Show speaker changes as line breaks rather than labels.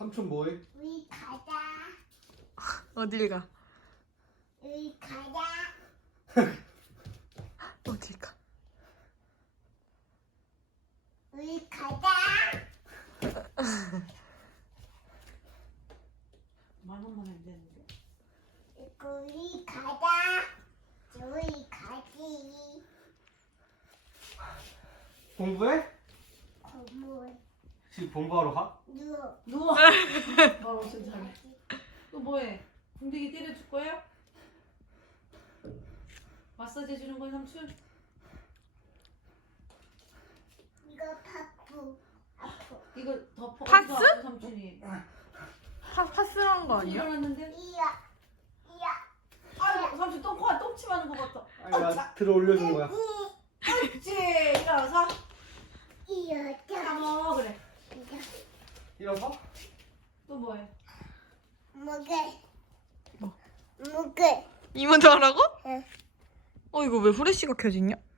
삼촌 뭐해?
우리 가자.
어딜 가?
우리 가자.
어딜 가?
우리 가자.
10,000원만 하면 되는데.
우리 가자. 우리 가지.
공부해?
건물.
지금 공부하러 가?
누워.
누워. 말 엄청 잘해. 또 뭐해? 궁뎅이 때려줄 거야? 마사지 해주는 거야 삼촌?
이거 파프. 아프.
이거 덮어.
파스?
어디서 아파, 삼촌이.
파스한 거 아니야?
일어났는데?
이야.
아이고 삼촌 똥침하는 거 같다.
아니야 들어 올려준 거야.
그렇지. 일어나서
이야.
까먹어 그래.
일어서?
또 뭐해?
먹을.
뭐?
먹을.
이 먼저 하라고?
응.
이거 왜 후레쉬가 켜지냐?